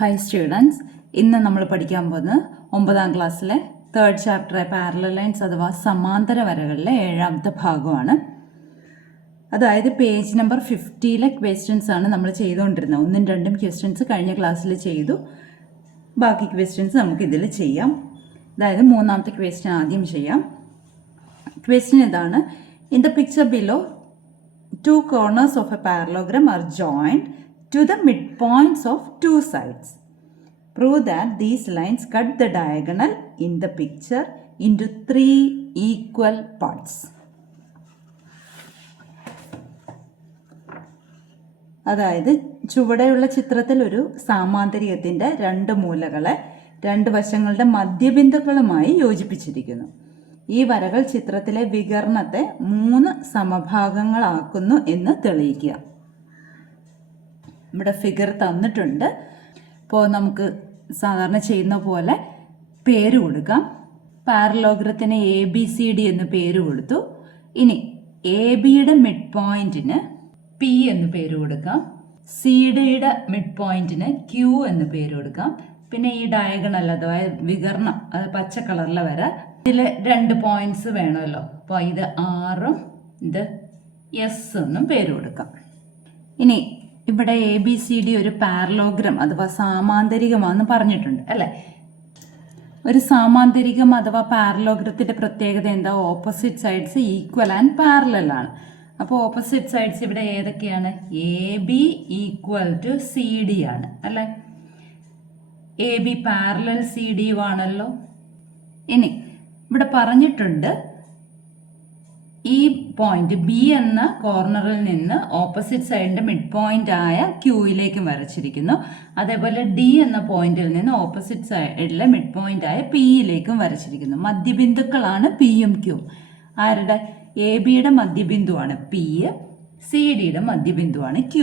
High students, ഇന്ന് നമ്മൾ പഠിക്കാൻ പോകുന്നത് 9ാം ക്ലാസ്സിലെ 3rd ചാപ്റ്റർ പാരലൽ ലൈൻസ് അഥവാ സമാന്തര വരകളിലെ 7ാമത്തെ ഭാഗമാണ്. അതായത് പേജ് നമ്പർ 50-ലെ ക്വസ്റ്റ്യൻസ് ആണ് നമ്മൾ ചെയ്തുകൊണ്ടിരുന്നത്. 1ഉം 2ഉം ക്വസ്റ്റ്യൻസ് കഴിഞ്ഞ ക്ലാസ്സിൽ ചെയ്തു. ബാക്കി ക്വസ്റ്റ്യൻസ് നമുക്കിതിൽ ചെയ്യാം. അതായത് 3ാമത്തെ ക്വസ്റ്റ്യൻ ആദ്യം ചെയ്യാം. ക്വസ്റ്റ്യൻ ഇതാണ്: in the picture below 2 corners of a parallelogram are joined to the midpoints of 2 sides. Prove that these lines cut the diagonal in the picture into 3 equal parts. അതായത് ചുവടെയുള്ള ചിത്രത്തിൽ ഒരു സാമാന്തരികത്തിൻ്റെ 2 മൂലകളെ 2 വശങ്ങളുടെ മധ്യബിന്ദുക്കളുമായി യോജിപ്പിച്ചിരിക്കുന്നു. ഈ വരകൾ ചിത്രത്തിലെ വികർണത്തെ 3 സമഭാഗങ്ങളാക്കുന്നു എന്ന് തെളിയിക്കുക. ഇവിടെ ഫിഗർ തന്നിട്ടുണ്ട്. അപ്പോൾ നമുക്ക് സാധാരണ ചെയ്യുന്ന പോലെ പേര് കൊടുക്കാം. പാരലോഗ്രത്തിന് ABCD എന്ന് പേര് കൊടുത്തു. ഇനി AB-യുടെ മിഡ് പോയിന്റിന് P എന്ന് പേര് കൊടുക്കാം. CD-യുടെ മിഡ് പോയിന്റിന് Q എന്ന് പേര് കൊടുക്കാം. പിന്നെ ഈ ഡയഗണൽ അഥവാ വികർണം, അത് പച്ച കളറിലെ വര, ഇതിൽ 2 പോയിന്റ്സ് വേണമല്ലോ. അപ്പോൾ ഇത് R-ഉം ഇത് S എന്നും പേര് കൊടുക്കാം. ഇനി ഇവിടെ ABCD ഒരു പാരലോഗ്രം അഥവാ സാമാന്തരികമാണെന്ന് പറഞ്ഞിട്ടുണ്ട് അല്ലേ. ഒരു സാമാന്തരികം അഥവാ പാരലോഗ്രത്തിന്റെ പ്രത്യേകത എന്താ? Opposite sides equal and parallel ആണ്. അപ്പോൾ ഓപ്പോസിറ്റ് സൈഡ്സ് ഇവിടെ ഏതൊക്കെയാണ്? AB ഈക്വൽ ടു CD ആണ് അല്ലേ. AB പാരലൽ CD ആണല്ലോ. ഇനി ഇവിടെ പറഞ്ഞിട്ടുണ്ട് ഈ പോയിന്റ് B എന്ന കോർണറിൽ നിന്ന് ഓപ്പോസിറ്റ് സൈഡിന്റെ മിഡ് പോയിന്റ് ആയ Qയിലേക്കും വരച്ചിരിക്കുന്നു. അതേപോലെ D എന്ന പോയിന്റിൽ നിന്ന് ഓപ്പോസിറ്റ് സൈഡിലെ മിഡ് പോയിന്റ് ആയ Pയിലേക്കും വരച്ചിരിക്കുന്നു. മധ്യബിന്ദുക്കളാണ് Pയും Qയും. ആരുടെ? AB-യുടെ മധ്യബിന്ദുവാണ് P, CD-യുടെ മധ്യബിന്ദുവാണ് Q.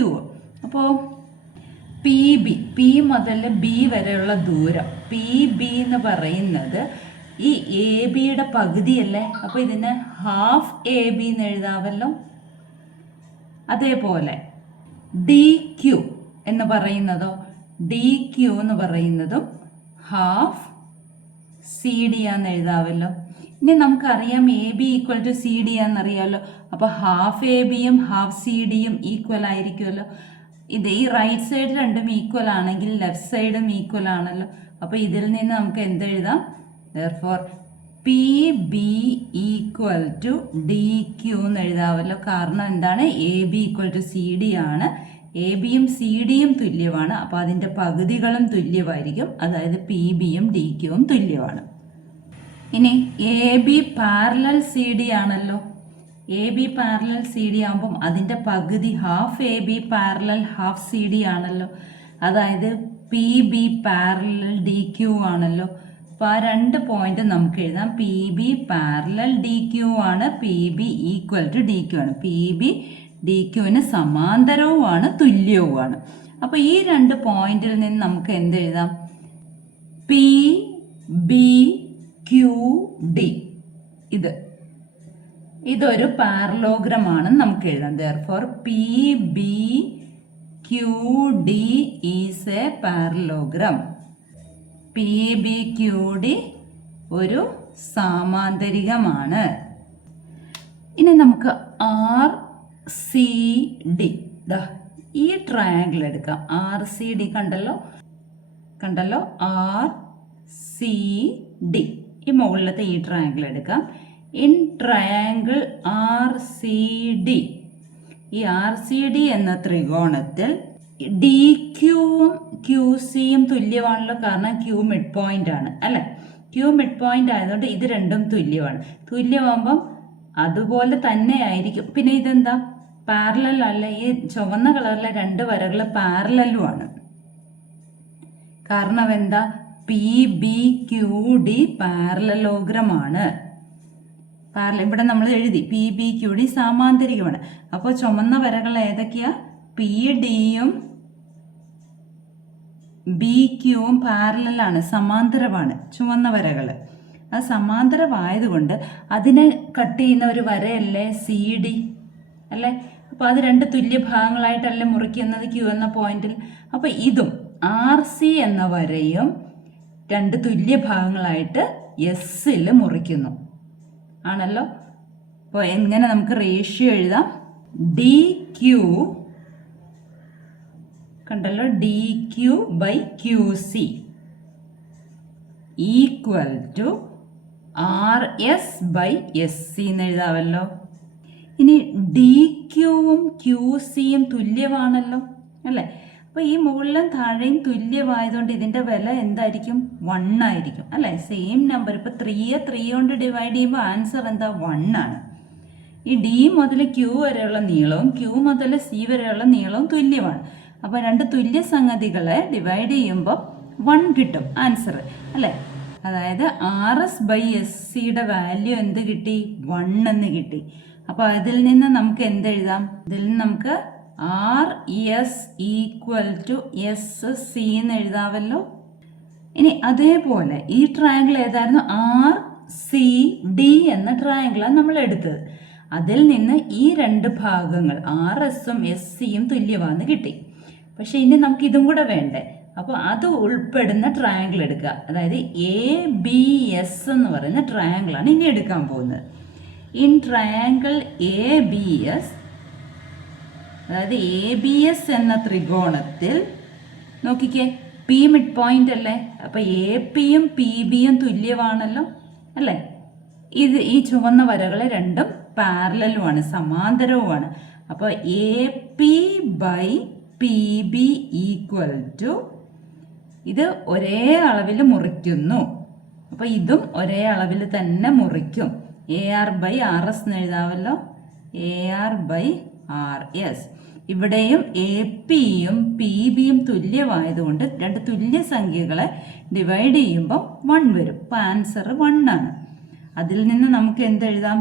അപ്പോൾ P മുതൽ B വരെയുള്ള ദൂരം PB എന്ന് പറയുന്നത് ഈ AB-യുടെ പകുതിയല്ലേ. അപ്പോൾ ഇതിന് ഹാഫ് AB എന്ന് എഴുതാമല്ലോ. അതേപോലെ DQ എന്ന് പറയുന്നതോ, DQ എന്ന് പറയുന്നതും ഹാഫ് CD ആന്ന് എഴുതാമല്ലോ. ഇനി നമുക്കറിയാം AB ഈക്വൽ ടു CD ആണെന്നറിയാമല്ലോ. അപ്പോൾ ഹാഫ് AB-യും ഹാഫ് CD-യും ഈക്വൽ ആയിരിക്കുമല്ലോ. ഇത് ഈ റൈറ്റ് സൈഡ് രണ്ടും ഈക്വൽ ആണെങ്കിൽ ലെഫ്റ്റ് സൈഡും ഈക്വൽ ആണല്ലോ. അപ്പോൾ ഇതിൽ നിന്ന് നമുക്ക് എന്തെഴുതാം? Therefore, PB equal to DQ എന്ന് എഴുതാമല്ലോ. കാരണം എന്താണ്? AB ഈക്വൽ ടു CD ആണ്. AB-യും CD-യും തുല്യമാണ്. അപ്പോൾ അതിൻ്റെ പകുതികളും തുല്യമായിരിക്കും. അതായത് PB-യും DQ-യും തുല്യമാണ്. ഇനി AB പാരലൽ CD ആണല്ലോ. AB പാരലൽ CD ആകുമ്പം അതിൻ്റെ പകുതി half AB parallel half CD ആണല്ലോ. അതായത് PB പാരലൽ DQ ആണല്ലോ. അപ്പോൾ ആ 2 പോയിന്റ് നമുക്ക് എഴുതാം. PB പാരലൽ DQ ആണ്, PB ഈക്വൽ ടു DQ ആണ്. PB DQന് സമാന്തരവുമാണ്, തുല്യവുമാണ്. അപ്പോൾ ഈ 2 പോയിന്റിൽ നിന്ന് നമുക്ക് എന്തെഴുതാം? PBQD. ഇതൊരു പാരലോഗ്രമാണെന്ന് നമുക്ക് എഴുതാം. Therefore, PBQD is A parallelogram. PBQD ഒരു സാമാന്തരികമാണ്. ഇനി നമുക്ക് RCD, ഈ ട്രയാങ്കിൾ എടുക്കാം. RCD കണ്ടല്ലോ RCD, ഈ മുകളിലത്തെ ഈ ട്രയാങ്കിൾ എടുക്കാം. ഇൻ ട്രയാങ്കിൾ RCD, ഈ RCD എന്ന ത്രികോണത്തിൽ DQയും QCയും തുല്യമാണല്ലോ. കാരണം Q മിഡ് പോയിന്റ് ആണ് അല്ലെ. Q മിഡ് പോയിന്റ് ആയതുകൊണ്ട് ഇത് രണ്ടും തുല്യമാണ്. തുല്യമാകുമ്പം അതുപോലെ തന്നെ ആയിരിക്കും. പിന്നെ ഇതെന്താ? പാരലൽ അല്ല. ഈ ചുവന്ന കളറിലെ 2 വരകൾ പാരലലുമാണ്. കാരണം എന്താ? PBQD പാരലലോഗ്രമാണ്. ഇവിടെ നമ്മൾ എഴുതി PBQD സാമാന്തരികമാണ്. അപ്പോൾ ചുവന്ന വരകൾ ഏതൊക്കെയാ? PDയും BQയും പാരലലാണ്, സമാന്തരമാണ് ചുവന്ന വരകൾ. അത് സമാന്തരമായതുകൊണ്ട് അതിനെ കട്ട് ചെയ്യുന്ന ഒരു വരയല്ലേ CD അല്ലേ. അപ്പോൾ അത് 2 തുല്യ ഭാഗങ്ങളായിട്ടല്ലേ മുറിക്കുന്നത് Q എന്ന പോയിന്റിൽ. അപ്പോൾ ഇതും ആർ സി എന്ന വരയും രണ്ട് തുല്യ ഭാഗങ്ങളായിട്ട് എസ്സിൽ മുറിക്കുന്നു ആണല്ലോ. അപ്പോൾ എങ്ങനെ നമുക്ക് റേഷ്യോ എഴുതാം? ഡി ക്യൂ കണ്ടല്ലോ, D Q by Q C equal to R S by S C എന്ന് എഴുതാമല്ലോ. ഇനി ഡി ക്യൂവും ക്യൂ സിയും തുല്യമാണല്ലോ അല്ലേ. അപ്പോൾ ഈ മുകളിലും താഴെയും തുല്യമായതുകൊണ്ട് ഇതിൻ്റെ വില എന്തായിരിക്കും? 1 ആയിരിക്കും അല്ലേ. Same number. ഇപ്പോൾ 3 കൊണ്ട് ഡിവൈഡ് ചെയ്യുമ്പോൾ ആൻസർ എന്താ? 1 ആണ്. ഈ ഡി മുതൽ ക്യൂ വരെയുള്ള നീളവും ക്യൂ മുതൽ സി വരെയുള്ള നീളവും തുല്യമാണ്. അപ്പോൾ രണ്ട് തുല്യ സംഗതികളെ ഡിവൈഡ് ചെയ്യുമ്പോൾ 1 കിട്ടും ആൻസർ അല്ലേ. അതായത് ആർ എസ് ബൈ എസ് സിയുടെ വാല്യൂ എന്ത് കിട്ടി? 1 എന്ന് കിട്ടി. അപ്പോൾ അതിൽ നിന്ന് നമുക്ക് എന്തെഴുതാം? ഇതിൽ നിന്ന് നമുക്ക് R S equal to S C എന്ന് എഴുതാമല്ലോ. ഇനി അതേപോലെ ഈ ട്രയാങ്കിൾ ഏതായിരുന്നു? ആർ സി ഡി എന്ന ട്രയാങ്കിളാണ് നമ്മൾ എടുത്തത്. അതിൽ നിന്ന് ഈ രണ്ട് ഭാഗങ്ങൾ ആർ എസും എസ് സിയും തുല്യമാണെന്ന് കിട്ടി. പക്ഷെ ഇനി നമുക്ക് ഇതും കൂടെ വേണ്ടേ? അപ്പോൾ അത് ഉൾപ്പെടുന്ന ട്രയാങ്കിൾ എടുക്കുക. അതായത് എ ബി എസ് എന്ന് പറയുന്ന ട്രയാങ്കിളാണ് ഇനി എടുക്കാൻ പോകുന്നത്. In triangle A B S, അതായത് എ ബി എസ് എന്ന ത്രികോണത്തിൽ നോക്കിക്കേ, പി മിഡ് പോയിന്റ് അല്ലേ. അപ്പോൾ എ പിയും പി ബിയും തുല്യമാണല്ലോ അല്ലേ. ഈ ചുവന്ന വരകൾ രണ്ടും പാരലലുമാണ്, സമാന്തരവുമാണ്. അപ്പോൾ A P by P B equal to, ഇത് ഒരേ അളവിൽ മുറിക്കുന്നു. അപ്പോൾ ഇതും ഒരേ അളവിൽ തന്നെ മുറിക്കും. A R by R S എന്ന് എഴുതാമല്ലോ. A R by R S. ഇവിടെയും എ പിയും പി ബിയും തുല്യമായതുകൊണ്ട് രണ്ട് തുല്യ സംഖ്യകളെ ഡിവൈഡ് ചെയ്യുമ്പോൾ 1 വരും. അപ്പോൾ ആൻസർ 1 ആണ്. അതിൽ നിന്ന് നമുക്ക് എന്തെഴുതാം?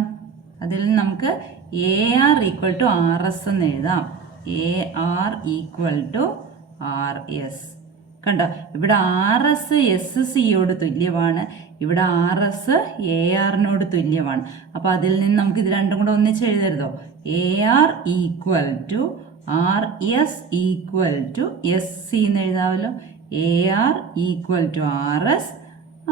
അതിൽ നിന്ന് നമുക്ക് A R equal to R S എന്ന് എഴുതാം. A R equal to R S. കണ്ടോ, ഇവിടെ ആർ എസ് എസ് സിയോട് തുല്യമാണ്, ഇവിടെ ആർ എസ് എ ആറിനോട് തുല്യമാണ്. അപ്പോൾ അതിൽ നിന്ന് നമുക്ക് ഇത് രണ്ടും കൂടെ ഒന്നിച്ച് എഴുതരുതോ? A R equal to R S equal to S C എന്ന് എഴുതാമല്ലോ. A R equal to R S.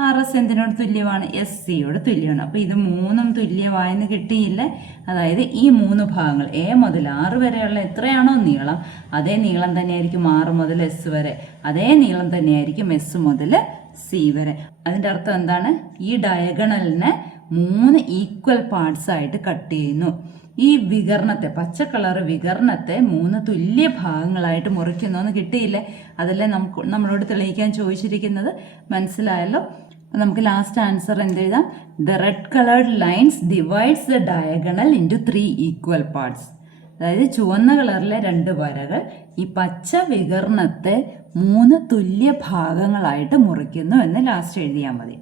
R S എന്തിനോട് തുല്യമാണ്? എസ് സിയോട് തുല്യമാണ്. അപ്പോൾ ഇത് മൂന്നും തുല്യമായെന്ന് കിട്ടിയില്ലേ. അതായത് ഈ 3 ഭാഗങ്ങൾ എ മുതൽ 6 വരെയുള്ള എത്രയാണോ നീളം, അതേ നീളം തന്നെയായിരിക്കും 6 മുതൽ എസ് വരെ, അതേ നീളം തന്നെയായിരിക്കും എസ് മുതൽ സി വരെ. അതിൻ്റെ അർത്ഥം എന്താണ്? ഈ ഡയഗണലിനെ 3 ഈക്വൽ പാർട്സ് ആയിട്ട് കട്ട് ചെയ്യുന്നു. ഈ വികരണത്തെ, പച്ച കളർ വികരണത്തെ 3 തുല്യ ഭാഗങ്ങളായിട്ട് മുറിക്കുന്നു എന്ന് കിട്ടിയില്ലേ. അതല്ലേ നമ്മളോട് തെളിയിക്കാൻ ചോദിച്ചിരിക്കുന്നത്. മനസ്സിലായല്ലോ. നമുക്ക് ലാസ്റ്റ് ആൻസർ എന്തെഴുതാം? The red coloured lines divides the diagonal into 3 equal parts. അതായത് ചുവന്ന കളറിലെ 2 വരകൾ ഈ പച്ച വികരണത്തെ 3 തുല്യ ഭാഗങ്ങളായിട്ട് മുറിക്കുന്നു എന്ന് ലാസ്റ്റ് എഴുതിയാൽ മതി.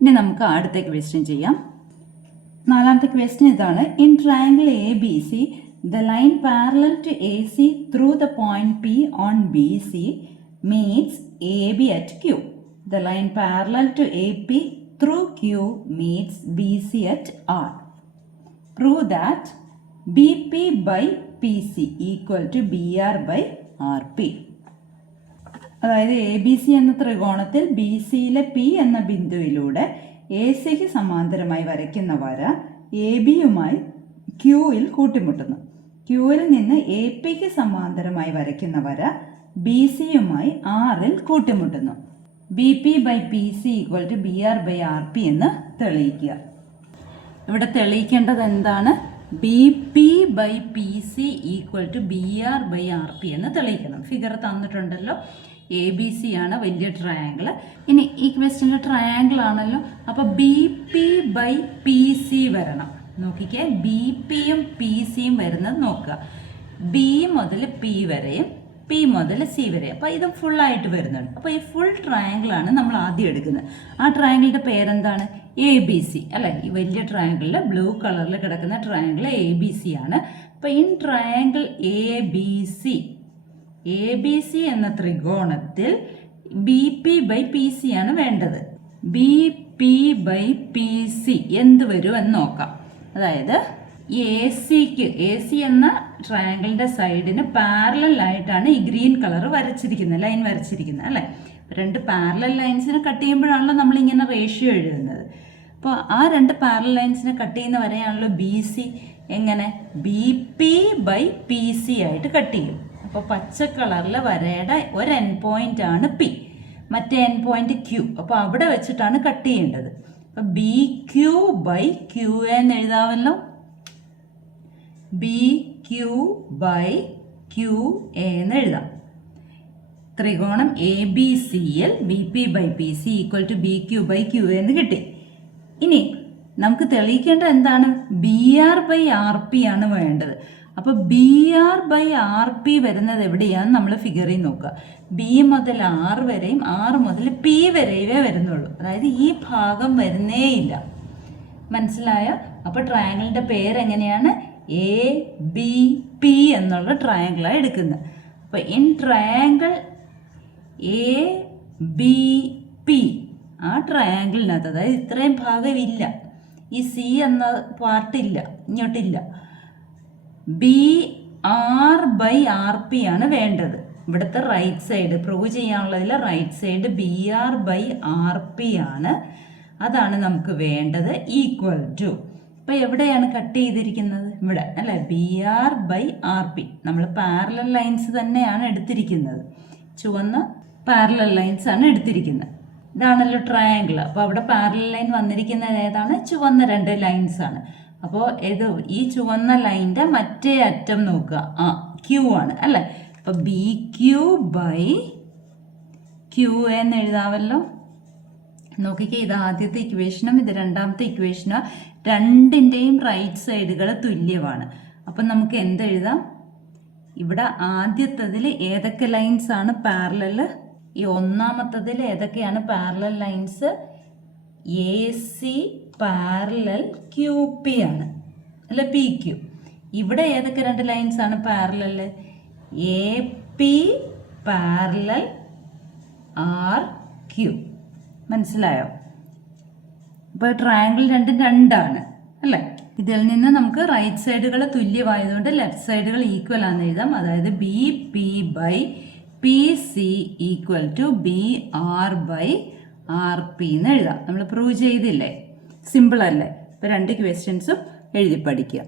ഇനി നമുക്ക് അടുത്ത ക്വസ്റ്റ്യൻ ചെയ്യാം. 4ാമത്തെ ക്വസ്റ്റ്യൻ ഇതാണ്. In triangle A B C, the line parallel to A C through the point P on B C meets A B at Q. The line parallel to AP through Q meets BC at R. Prove that BP by PC equal to BR by RP. അതായത് A B C എന്ന ത്രികോണത്തിൽ B സിയിലെ P എന്ന ബിന്ദുവിലൂടെ A സിക്ക് സമാന്തരമായി വരയ്ക്കുന്ന വര A ബിയുമായി ക്യൂയിൽ കൂട്ടിമുട്ടുന്നു. ക്യൂവിൽ നിന്ന് എ പിക്ക് സമാന്തരമായി വരയ്ക്കുന്ന വര ബി സിയുമായി ആറിൽ കൂട്ടിമുട്ടുന്നു. B P by P C equal to B R by R P എന്ന് തെളിയിക്കുക. ഇവിടെ തെളിയിക്കേണ്ടത് എന്താണ്? B P by P C equal to B R by R P എന്ന് തെളിയിക്കണം. ഫിഗർ തന്നിട്ടുണ്ടല്ലോ. എ ബി സി ആണ് വലിയ ട്രയാങ്കിൾ. ഇനി ഈ ക്വസ്റ്റ്യനിൽ ട്രയാങ്കിൾ ആണല്ലോ. അപ്പോൾ B P by P C വരണം. നോക്കിക്കേ, ബി പിയും പി സിയും വരുന്നത് നോക്കുക. ബി മുതൽ പി വരെയും പി മുതൽ സി വരെ. അപ്പോൾ ഇത് ഫുള്ളായിട്ട് വരുന്നുണ്ട്. അപ്പോൾ ഈ ഫുൾ ട്രയാങ്കിളാണ് നമ്മൾ ആദ്യം എടുക്കുന്നത്. ആ ട്രയാങ്കിളിൻ്റെ പേരെന്താണ്? എ ബി സി അല്ലേ. ഈ വലിയ ട്രയാങ്കിളിൽ ബ്ലൂ കളറിൽ കിടക്കുന്ന ട്രയാങ്കിൾ എ ബി സി ആണ്. അപ്പോൾ in triangle A B C എന്ന ത്രികോണത്തിൽ B P by P C ആണ് വേണ്ടത്. B P by P C എന്ത് വരും എന്ന് നോക്കാം. അതായത് ഈ എ സി എന്ന ട്രയാങ്കിളിന്റെ സൈഡിന് പാരലൽ ആയിട്ടാണ് ഈ ഗ്രീൻ കളർ വരച്ചിരിക്കുന്നത്, ലൈൻ വരച്ചിരിക്കുന്നത് അല്ലേ. രണ്ട് പാരലൽ ലൈൻസിനെ കട്ട് ചെയ്യുമ്പോഴാണല്ലോ നമ്മളിങ്ങനെ റേഷ്യോ എഴുതുന്നത്. അപ്പോൾ ആ രണ്ട് പാരലൽ ലൈൻസിനെ കട്ട് ചെയ്യുന്ന വരെയാണല്ലോ ബി സി എങ്ങനെ B P by P C ആയിട്ട് കട്ട് ചെയ്യും. അപ്പോൾ പച്ച കളറിലെ വരയുടെ ഒരു എൻ പോയിന്റ് ആണ് പി, മറ്റേ എൻ പോയിന്റ് ക്യൂ. അപ്പോൾ അവിടെ വെച്ചിട്ടാണ് കട്ട് ചെയ്യേണ്ടത്. അപ്പോൾ ബി ക്യൂ ബൈ ക്യൂ എന്ന് എഴുതാമല്ലോ. ബി ക്യൂ ബൈ ക്യൂ എന്ന് എഴുതാം. ത്രികോണം എ ബി സിയിൽ B P by P C equal to B Q by Q എന്ന് കിട്ടി. ഇനി നമുക്ക് തെളിയിക്കേണ്ടത് എന്താണ്? B R by R P ആണ് വേണ്ടത്. അപ്പോൾ B R by R P വരുന്നത് എവിടെയാന്ന് നമ്മൾ ഫിഗറിൽ നോക്കുക. ബി മുതൽ ആർ വരെയും ആർ മുതൽ പി വരെയേ വരുന്നുള്ളൂ. അതായത് ഈ ഭാഗം വരുന്നേയില്ല. മനസ്സിലായോ? അപ്പോൾ ട്രയാങ്കിളിൻ്റെ പേരെങ്ങനെയാണ്? എ ബി പി എന്നുള്ള ട്രയാങ്കിളാണ് എടുക്കുന്നത്. അപ്പോൾ in triangle A B P ആ ട്രയാങ്കിളിനകത്ത്, അതായത് ഇത്രയും ഭാഗമില്ല, ഈ സി എന്ന പാർട്ടില്ല, ഇങ്ങോട്ടില്ല, B R by R P ആണ് വേണ്ടത്. ഇവിടുത്തെ റൈറ്റ് സൈഡ് പ്രൂവ് ചെയ്യാനുള്ളതിൽ right side B R by R P ആണ്. അതാണ് നമുക്ക് വേണ്ടത്. ഈക്വൽ ടു, ഇപ്പം എവിടെയാണ് കട്ട് ചെയ്തിരിക്കുന്നത്? ഇവിടെ അല്ലേ, B R by R P. നമ്മൾ പാരലൽ ലൈൻസ് തന്നെയാണ് എടുത്തിരിക്കുന്നത്, ചുവന്ന പാരലൽ ലൈൻസ് ആണ് എടുത്തിരിക്കുന്നത്. ഇതാണല്ലോ ട്രയാങ്കിൾ. അപ്പോൾ അവിടെ പാരലൽ ലൈൻ വന്നിരിക്കുന്നത് ഏതാണ്? ചുവന്ന രണ്ട് ലൈൻസ് ആണ്. അപ്പോൾ ഈ ചുവന്ന ലൈൻ്റെ മറ്റേ അറ്റം നോക്കുക, ക്യൂ ആണ് അല്ലേ. അപ്പോൾ ബി ക്യൂ ബൈ ക്യൂ എന്ന് എഴുതാമല്ലോ. നോക്കിക്കേ, ഇത് ആദ്യത്തെ ഇക്വേഷനും ഇത് രണ്ടാമത്തെ ഇക്വേഷനും, രണ്ടിൻ്റെയും റൈറ്റ് സൈഡുകൾ തുല്യമാണ്. അപ്പം നമുക്ക് എന്തെഴുതാം? ഇവിടെ ആദ്യത്തതിൽ ഏതൊക്കെ ലൈൻസ് ആണ് പാരലൽ? ഈ ഒന്നാമത്തതിൽ ഏതൊക്കെയാണ് parallel lines? A C parallel Q P ആണ് അല്ല, പി ക്യൂ. ഇവിടെ ഏതൊക്കെ രണ്ട് ലൈൻസ് ആണ് parallel? A P parallel R Q. മനസ്സിലായോ? ഇപ്പോൾ ട്രയാങ്കിൾ രണ്ടും രണ്ടാണ് അല്ലേ. ഇതിൽ നിന്ന് നമുക്ക് റൈറ്റ് സൈഡുകൾ തുല്യമായതുകൊണ്ട് ലെഫ്റ്റ് സൈഡുകൾ ഈക്വൽ ആണെന്ന് എഴുതാം. അതായത് B P by P C equal to B R by R P എന്ന് എഴുതാം. നമ്മൾ പ്രൂവ് ചെയ്തില്ലേ? സിമ്പിൾ അല്ലേ? ഇപ്പോൾ രണ്ട് ക്വസ്റ്റ്യൻസും എഴുതി പഠിക്കുക.